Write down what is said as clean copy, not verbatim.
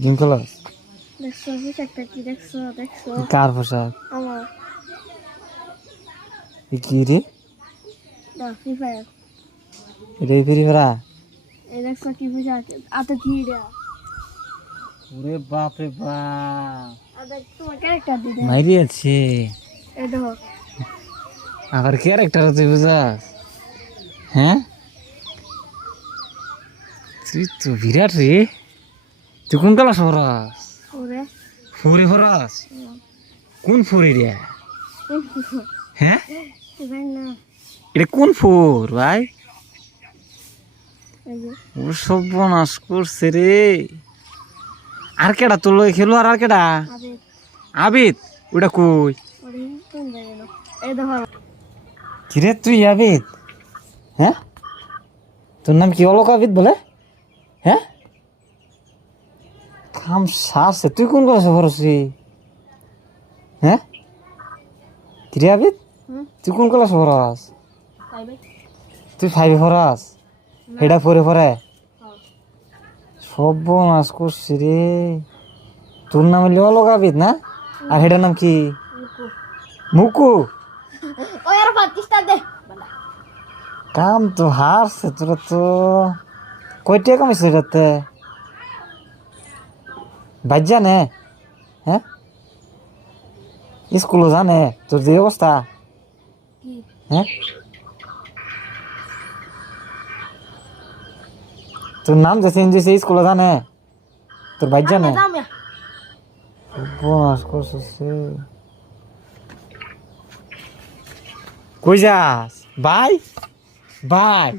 Game খেলাস? দেখছো পোশাকটা কি দেখছো? কার পোশাক? আমার কি রে? Free fire. এটা ফিরি ফেরা? এই দেখছো কি পোশাক? আতো কি রে? ওরে বাপ রে বাপ, আর দেখ তোমার ক্যারেক্টার দি দে। মাইরি আছে এই দেখো আবার ক্যারেক্টার তুই বুঝাস? হ্যাঁ তুই তো বিরাট রে। তুই কোন ক্লাস পড়াস? ওরে ফোরে পড়াস? কোন ফোরে রে? হ্যাঁ ভাই না এটা কোন ফোর ভাই? এই যে ও সর্বনাশ করছে রে। আর কেডা তোর লই খেলো? আর কেডা? আবে আবিদ? ওটা কই? ওরে কোন জায়গা না এই দেখো কিরে তুই আবিদ? হ্যাঁ তোর নাম কি? অলক আবিদ বলে? হ্যাঁ খাম সারছে। তুই কোন ক্লাসে পড়ছি? হ্যাঁ কিরে আবিদ হুম তুই কোন ক্লাসে পড়াস? তাই ভাই তুই ফাইভে পড়াস? এটা ফোরে পড়ে? সর্বনাশ করছি রে। তোর নাম হইলে অলক আবিদ না? আর হেটার নাম কি? মুকু? ওই আর পাকিস্তান দে কাম তো হারছে তোরা তো। কয়টা কামাইছে এটাতে? বাইর জানে? হ্যাঁ স্কুলও জানে তোর যে অবস্থা? কি হ্যাঁ তোর নাম যে চেঞ্জ হয়েছে স্কুলে জানে? তোর বাইর জানে? দাম সর্বনাশ করছিস রে। কই যাস ভাই? ভাই